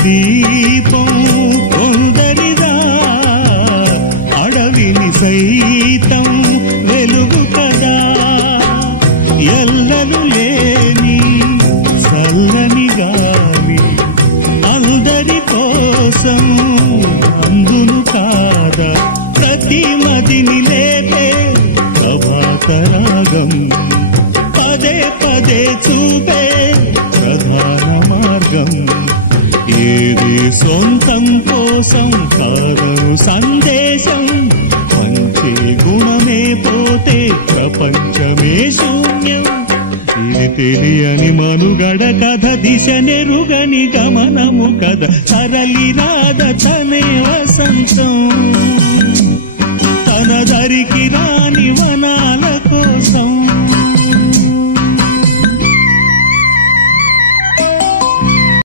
దీపం కొందరిదా అడవిని సైతం వెలుగు కదా ఎల్లలు లేని చల్లని గాలి అందరి కోసం అందును కాదా ప్రతి మదిని లేపే ప్రభాతరాగం పదే పదే చూపే ప్రధాన మార్గం ఏది సొంతం కోసం కాదను సందేశం పంచే గుణమే పోతే ప్రపంచమే శూన్యం ఇది తెలియని మనుగడ కథ దిశ నెరుగని గమనము కథ సరళి రాధ తనే వసంతం తన దరికి రాని